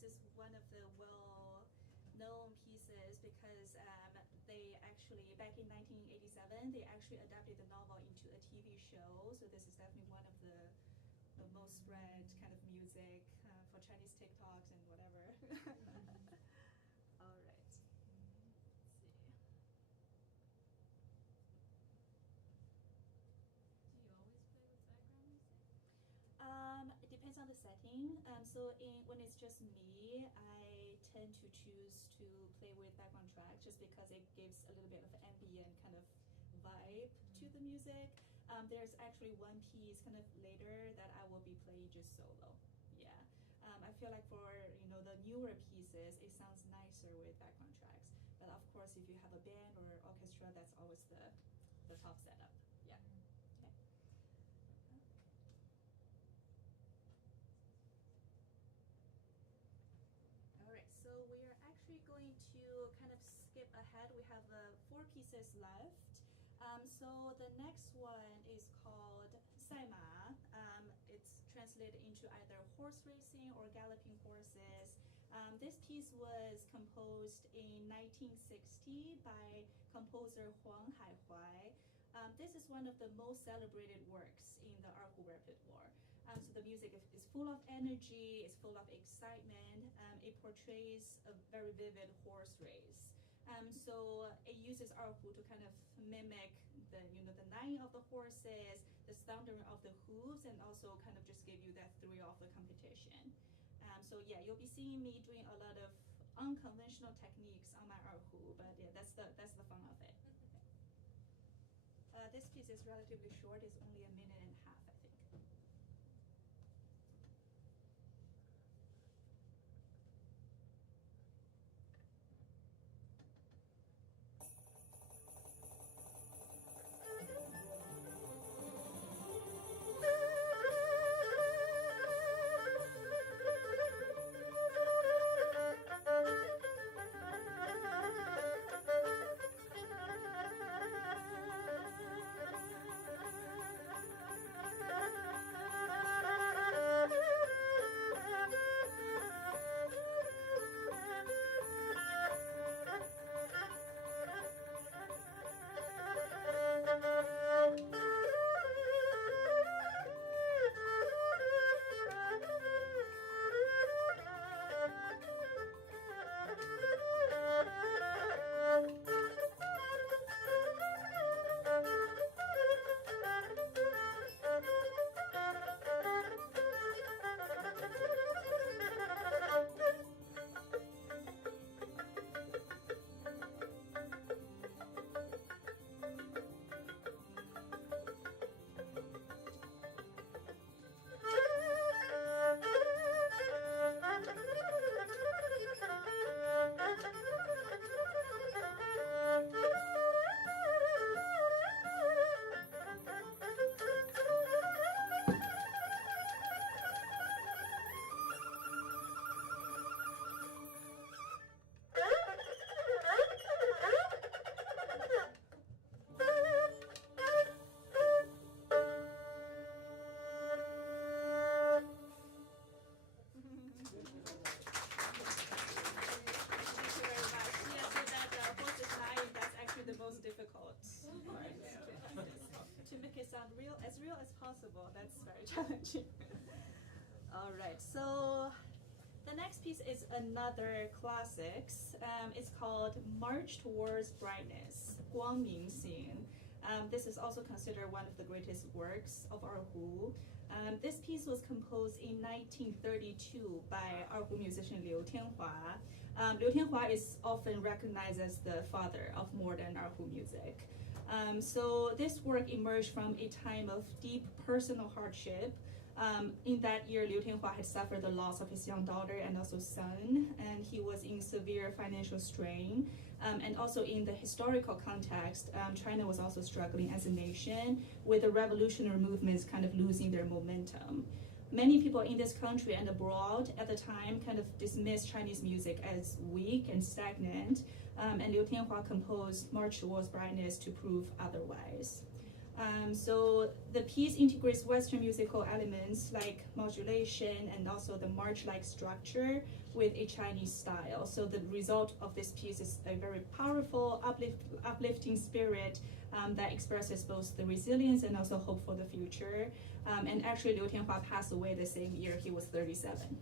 this is one of the well-known pieces because they actually, back in 1987, they actually adapted the novel into a TV show. So this is definitely one of the most spread kind of music for Chinese TikToks and whatever. All right. Let's see. Do you always play with background music? It depends on the setting. So when it's just me, I tend to choose to play with background tracks just because it gives a little bit of ambient kind of vibe to the music. There's actually one piece kind of later that I will be playing just solo. Yeah. I feel like for the newer pieces, it sounds nicer with background tracks. But of course, if you have a band or orchestra, that's always the top setup. Yeah. Okay. All right, so we are actually going to kind of skip ahead. We have 4 pieces left. So the next one is called Saima. It's translated into either horse racing or galloping horses. This piece was composed in 1960 by composer Huang Haihuai. This is one of the most celebrated works in the Erhu repertoire. So the music is full of energy, it's full of excitement. It portrays a very vivid horse race. So it uses Erhu to kind of mimic the neighing of the horses, the thundering of the hooves, and also kind of just give you that thrill of the competition. So yeah, you'll be seeing me doing a lot of unconventional techniques on my Erhu, but yeah, that's the fun of it. This piece is relatively short; it's only 1.5 minutes, I think. The most difficult part to make it sound real as possible. That's very challenging. All right, so the next piece is another classics. It's called March Towards Brightness, 光明行. This is also considered one of the greatest works of Erhu. This piece was composed in 1932 by Erhu musician Liu Tianhua. Liu Tianhua is often recognized as the father of modern Erhu music. So this work emerged from a time of deep personal hardship. In that year, Liu Tianhua had suffered the loss of his young daughter and also son, and he was in severe financial strain. And also in the historical context, China was also struggling as a nation with the revolutionary movements kind of losing their momentum. Many people in this country and abroad at the time kind of dismissed Chinese music as weak and stagnant, and Liu Tianhua composed March Towards Brightness to prove otherwise. So the piece integrates Western musical elements like modulation and also the march-like structure with a Chinese style. So the result of this piece is a very powerful, uplifting spirit that expresses both the resilience and also hope for the future. And actually, Liu Tianhua passed away the same year. He was 37.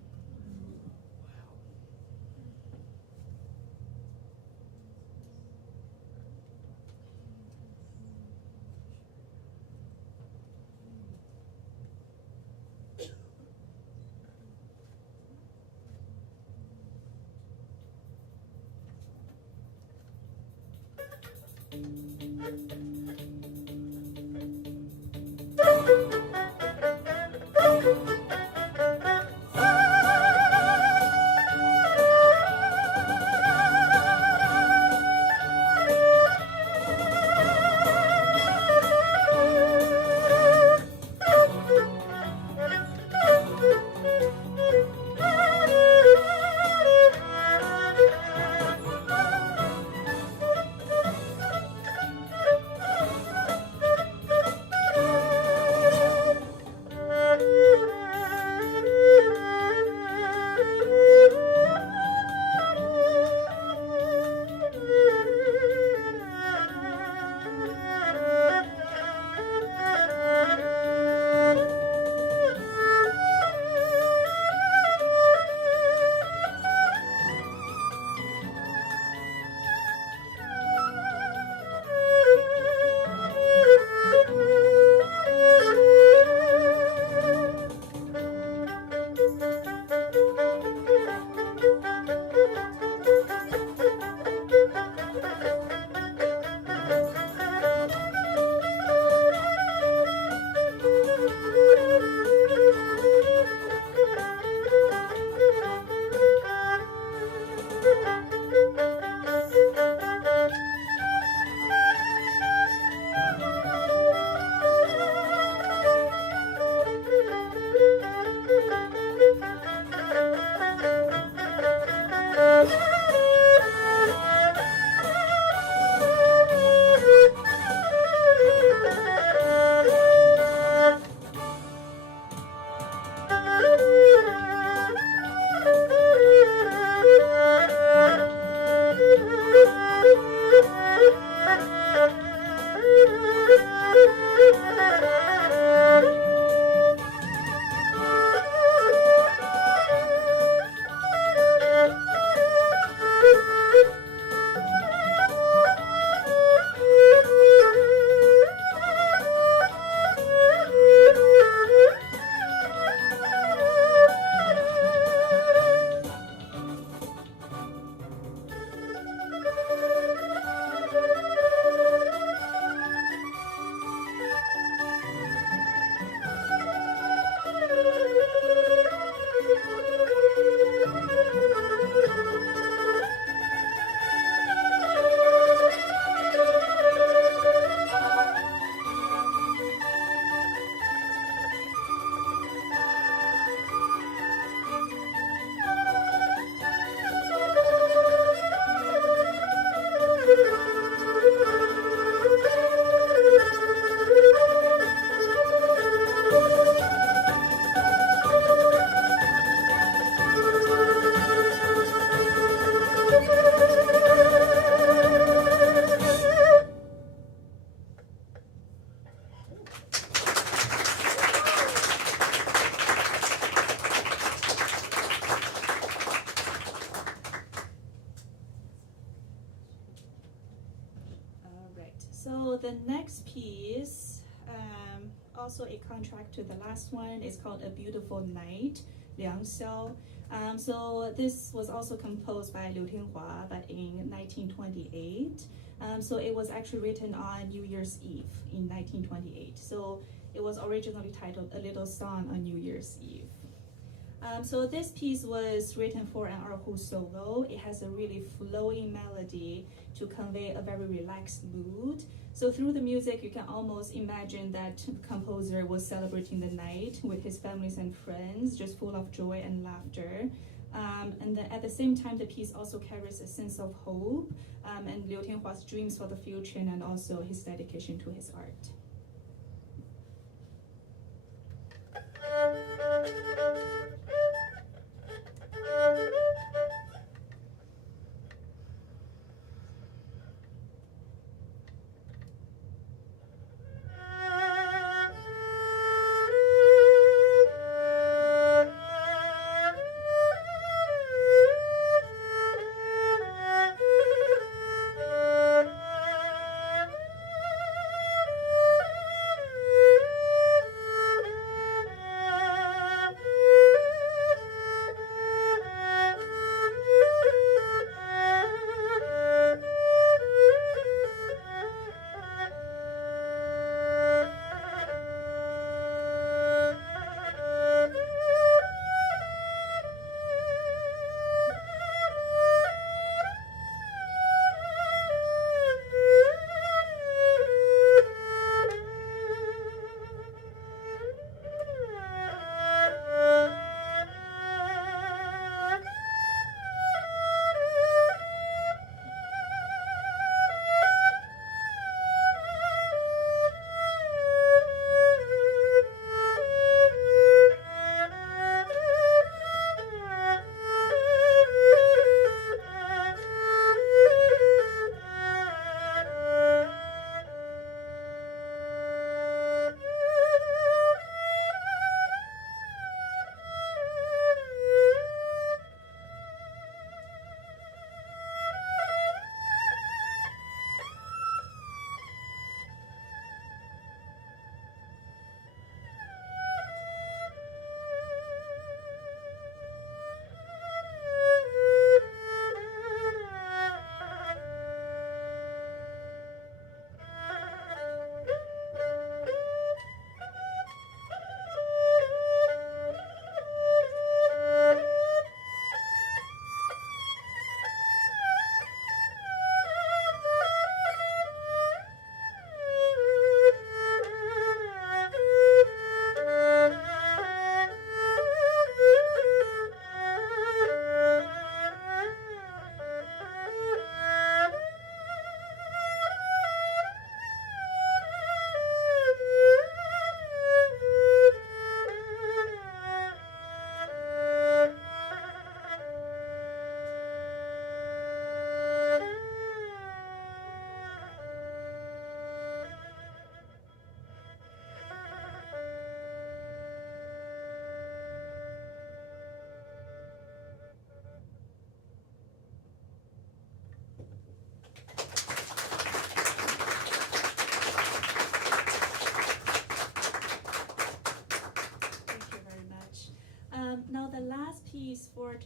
So the next piece, also a contract to the last one, is called A Beautiful Night, Liang Xiao. So this was also composed by Liu Tianhua, but in 1928. So it was actually written on New Year's Eve in 1928. So it was originally titled A Little Song on New Year's Eve. So this piece was written for an Erhu solo. It has a really flowing melody to convey a very relaxed mood. So through the music, you can almost imagine that the composer was celebrating the night with his families and friends, just full of joy and laughter. And then at the same time, the piece also carries a sense of hope and Liu Tianhua's dreams for the future and also his dedication to his art.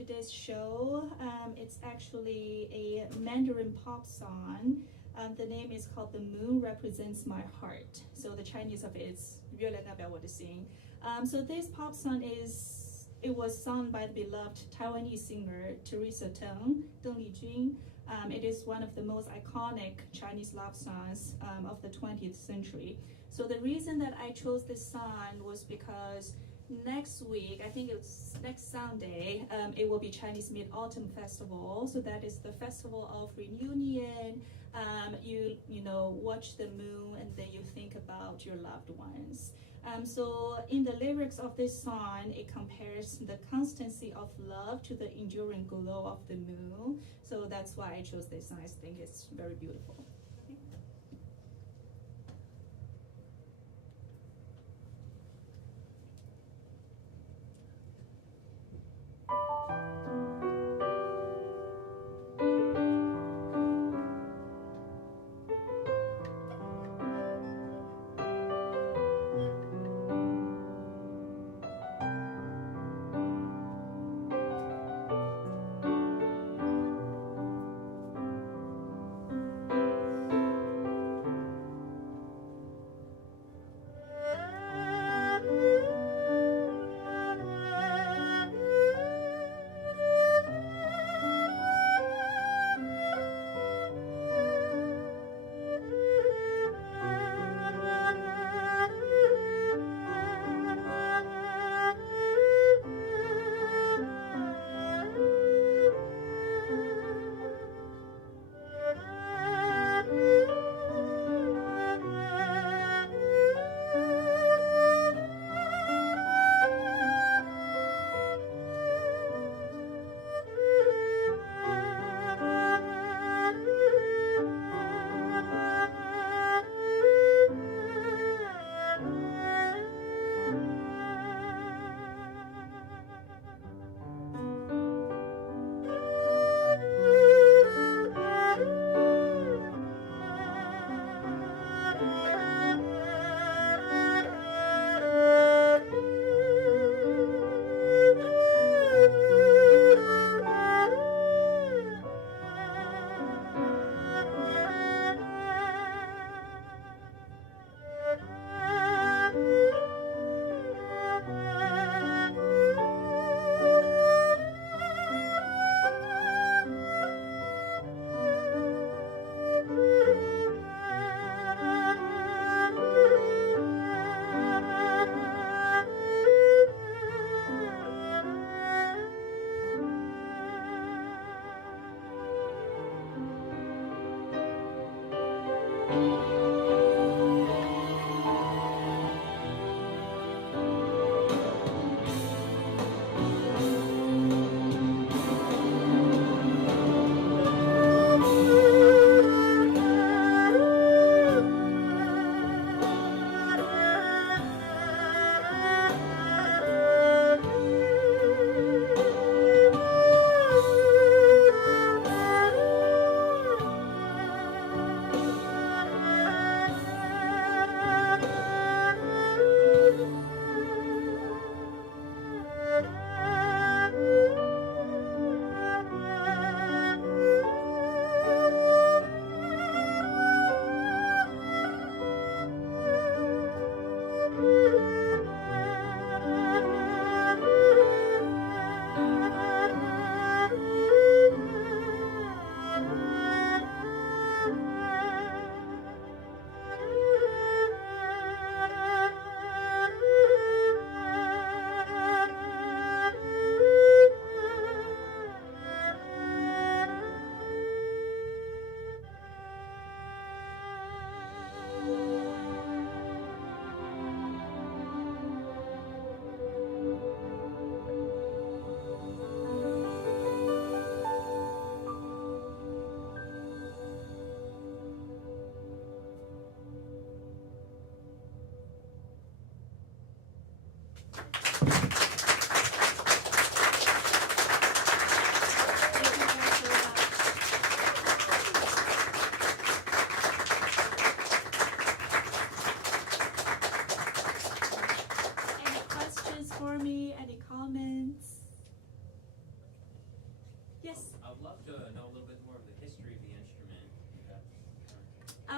today's show. It's actually a Mandarin pop song. The name is called "The Moon Represents My Heart." So the Chinese of it is 月亮代表我的心. So this pop song was sung by the beloved Taiwanese singer Teresa Deng Lijun. It is one of the most iconic Chinese love songs of the 20th century. So the reason that I chose this song was because next week, I think it's next Sunday, it will be Chinese Mid-Autumn Festival. So that is the festival of reunion. You know, watch the moon and then you think about your loved ones. So in the lyrics of this song, it compares the constancy of love to the enduring glow of the moon. So that's why I chose this song. I think it's very beautiful.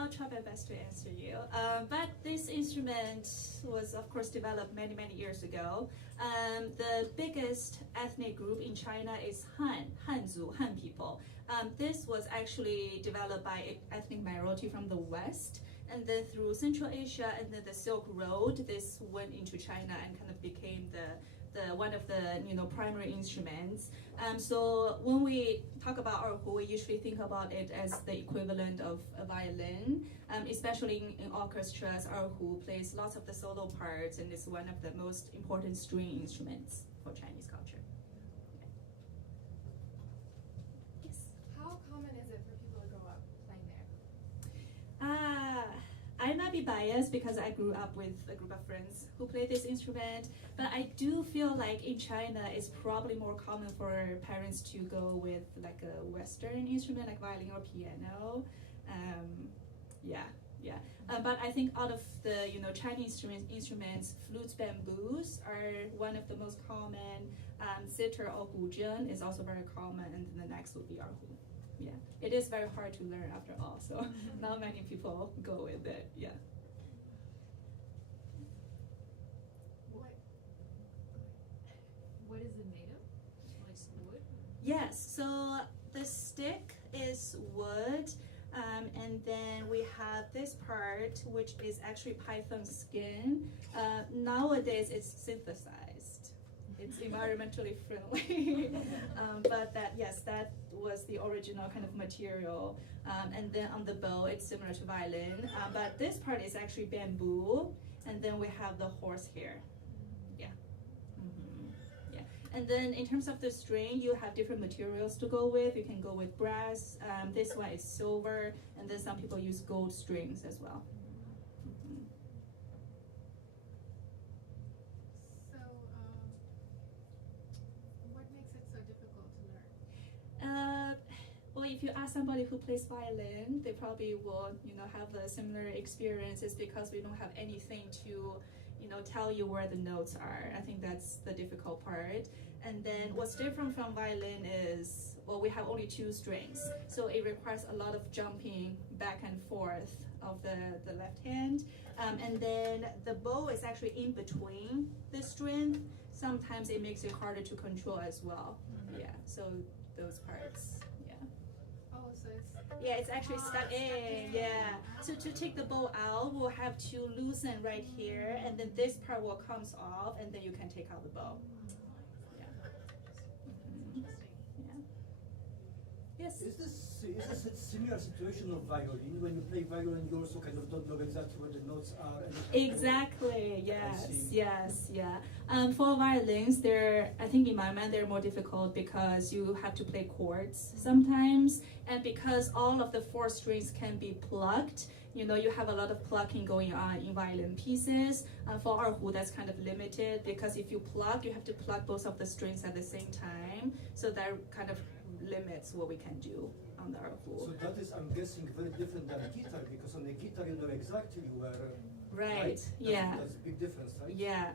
I'll try my best to answer you. But this instrument was, of course, developed many, many years ago. The biggest ethnic group in China is Hanzu, Han people. This was actually developed by ethnic minority from the West, and then through Central Asia and then the Silk Road, this went into China and kind of became the one of the primary instruments. So when we talk about erhu, we usually think about it as the equivalent of a violin, especially in orchestras. Erhu plays lots of the solo parts, and it's one of the most important string instruments for Chinese culture. Yes. How common is it for people to grow up playing the erhu? I might be biased because I grew up with a group of friends who play this instrument, but I do feel like in China it's probably more common for parents to go with like a Western instrument like violin or piano. But I think out of the Chinese instruments, flutes, bamboos are one of the most common. Sitar or guzheng is also very common, and then the next would be erhu. Yeah, it is very hard to learn after all, so not many people go with it. Yeah. What is it made of? Like wood? Yes, so the stick is wood, and then we have this part which is actually python skin. Nowadays it's synthesized. It's environmentally friendly, but that was the original kind of material. And then on the bow, it's similar to violin, but this part is actually bamboo, and then we have the horsehair. Yeah. Yeah. And then in terms of the string, you have different materials to go with. You can go with brass. This one is silver, and then some people use gold strings as well. Well, if you ask somebody who plays violin, they probably will, have a similar experiences because we don't have anything to, tell you where the notes are. I think that's the difficult part. And then what's different from violin is, well, we have only 2 strings, so it requires a lot of jumping back and forth of the left hand. And then the bow is actually in between the string. Sometimes it makes it harder to control as well. Yeah, so those parts. Yeah, it's actually stuck in. Yeah. So to take the bow out, we'll have to loosen right here, and then this part will comes off, and then you can take out the bow. Yeah. Yeah. Yes. Is this a similar situation of violin? When you play violin, you also kind of don't know exactly where the notes are. Exactly. Yes. Yes. Yeah. For violins, I think in my mind, they're more difficult because you have to play chords sometimes, and because all of the 4 strings can be plucked. You have a lot of plucking going on in violin pieces. For erhu, that's kind of limited because if you pluck, you have to pluck both of the strings at the same time. So that kind of limits what we can do on the erhu. So that is, I'm guessing, very different than a guitar, because on the guitar you know exactly where. Right. Yeah. That's a big difference, right? Yeah.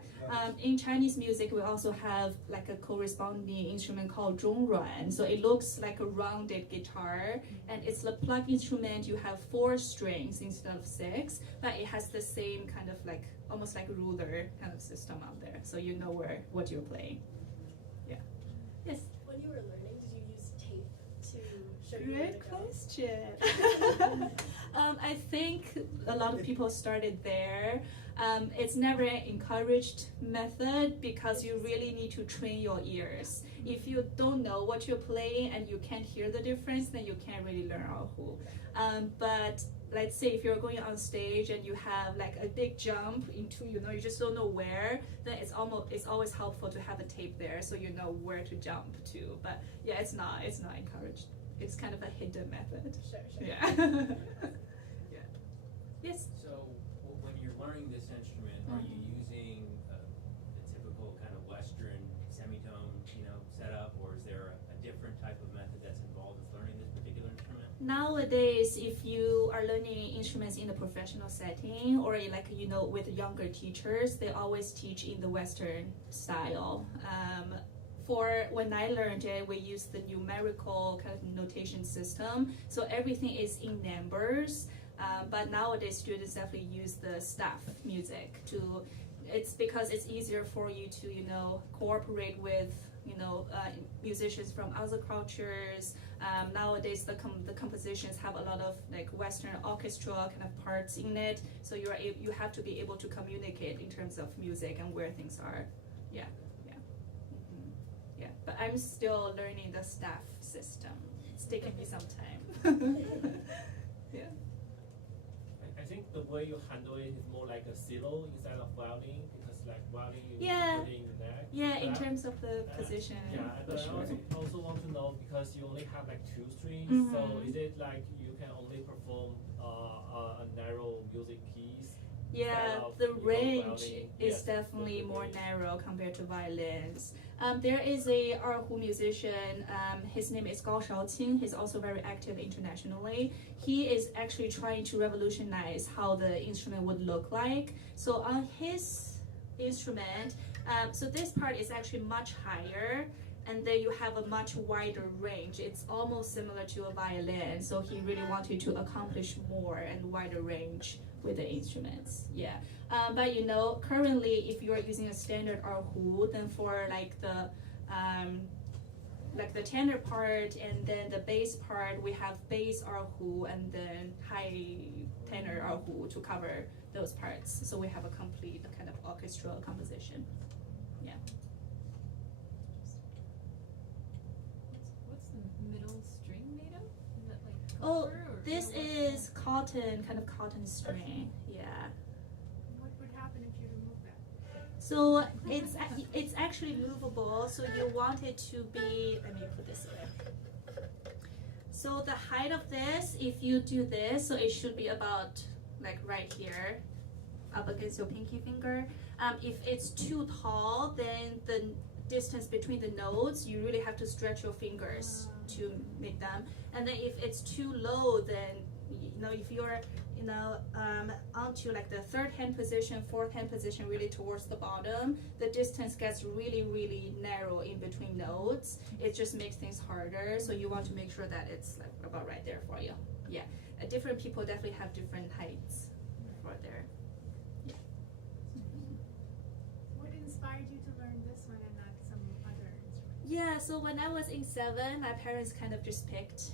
In Chinese music, we also have like a corresponding instrument called zhongruan. So it looks like a rounded guitar, and it's a pluck instrument. You have 4 strings instead of 6, but it has the same kind of like almost like a ruler kind of system out there, so you know what you're playing. Yeah. Yes. When you were learning, did you use tape to show you where to Great go? question. I think a lot of people started there. It's never an encouraged method because you really need to train your ears. If you don't know what you're playing and you can't hear the difference, then you can't really learn erhu. But let's say if you're going on stage and you have like a big jump into, you just don't know where, then it's always helpful to have a tape there so you know where to jump to. But yeah, it's not encouraged. It's kind of a hidden method. Sure. Yeah. Yeah. Yes. So when you're learning this instrument, are you using the typical kind of Western semitone, setup, or is there a different type of method that's involved with learning this particular instrument? Nowadays, if you are learning instruments in a professional setting or like with younger teachers, they always teach in the Western style. For when I learned it, we used the numerical kind of notation system. So everything is in numbers. But nowadays students definitely use the staff music to. It's because it's easier for you to cooperate with musicians from other cultures. Nowadays the compositions have a lot of like Western orchestral kind of parts in it, so you have to be able to communicate in terms of music and where things are. Yeah. But I'm still learning the staff system. It's taking me some time. Yeah. I think the way you handle it is more like a cello instead of violin, because like violin you Yeah. put it in the neck. Yeah, in But terms of the position. Yeah, for and sure. I also want to know, because you only have like 2 strings, Mhm. so is it like you can only perform a narrow music piece? Yeah, of, the you know, range violin? is Yes, definitely the more range. narrow compared to violins. There is a Erhu musician, his name is Gao Shaoqing. He's also very active internationally. He is actually trying to revolutionize how the instrument would look like. So on his instrument, so this part is actually much higher, and then you have a much wider range. It's almost similar to a violin, so he really wanted to accomplish more and wider range with the instruments. Yeah. But currently if you are using a standard erhu, then for like the tenor part and then the bass part, we have bass erhu and then high tenor erhu to cover those parts. So we have a complete kind of orchestral composition. Yeah. What's the middle string made of? Is that like Oh, copper or this what? is cotton, kind of cotton string. Yeah. What would happen if you remove that? So it's actually movable. So you want it to be. Let me put this away. So the height of this, if you do this, so it should be about like right here, up against your pinky finger. If it's too tall, then the distance between the notes, you really have to stretch your fingers to make them. And then if it's too low, then if you're onto like the third hand position, fourth hand position, really towards the bottom, the distance gets really, really narrow in between notes. It just makes things harder. So you want to make sure that it's like about right there for you. Yeah, different people definitely have different heights for their. Yeah. What inspired you to learn this one and not some other instrument? Yeah. So when I was in 7, my parents kind of just picked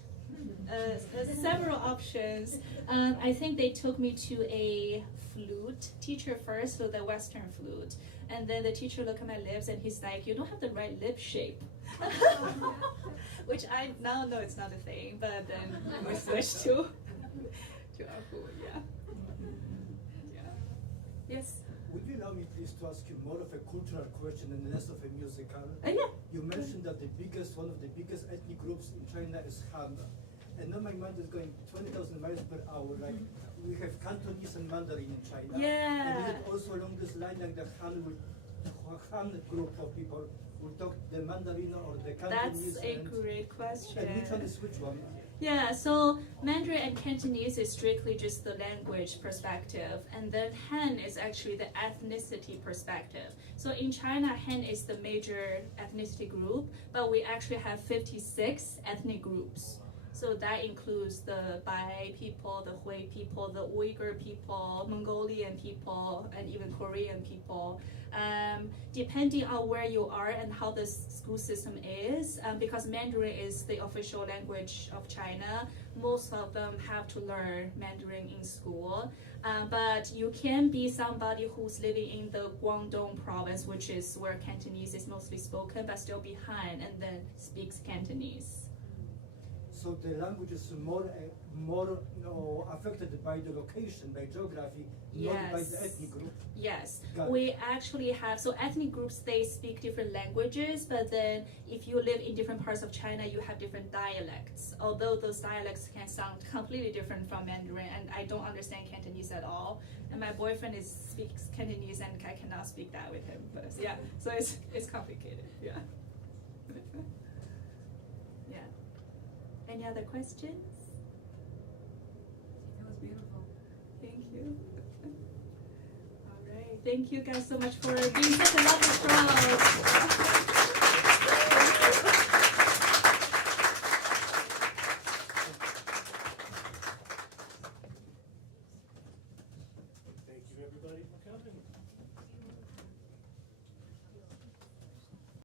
several options. I think they took me to a flute teacher first, so the Western flute, and then the teacher looked at my lips and he's like, "You don't have the right lip shape," which I now know it's not a thing. But then we switched to Erhu. Yeah. Yes. Would you allow me please to ask you more of a cultural question and less of a musical? Yeah. You mentioned that one of the biggest ethnic groups in China is Han. And now my mind is going 20,000 miles per hour. Like we have Cantonese and Mandarin in China. Yeah. And is it also along this line like the Han group of people will talk the Mandarin or the Cantonese? That's a great question. And which one is which one? Yeah, so Mandarin and Cantonese is strictly just the language perspective, and then Han is actually the ethnicity perspective. So in China, Han is the major ethnicity group, but we actually have 56 ethnic groups. So that includes the Bai people, the Hui people, the Uyghur people, Mongolian people, and even Korean people. Depending on where you are and how the school system is, because Mandarin is the official language of China, most of them have to learn Mandarin in school. But you can be somebody who's living in the Guangdong province, which is where Cantonese is mostly spoken, but still behind and then speaks Cantonese. So the language is more affected by the location, by geography, not by the ethnic group. Yes, Got we actually have, so ethnic groups, they speak different languages, but then if you live in different parts of China, you have different dialects. Although those dialects can sound completely different from Mandarin, and I don't understand Cantonese at all. And my boyfriend speaks Cantonese, and I cannot speak that with him. But yeah, so it's complicated. Yeah. Yeah. Any other questions? That was beautiful. Thank you. All right. Thank you guys so much for being such a lovely crowd.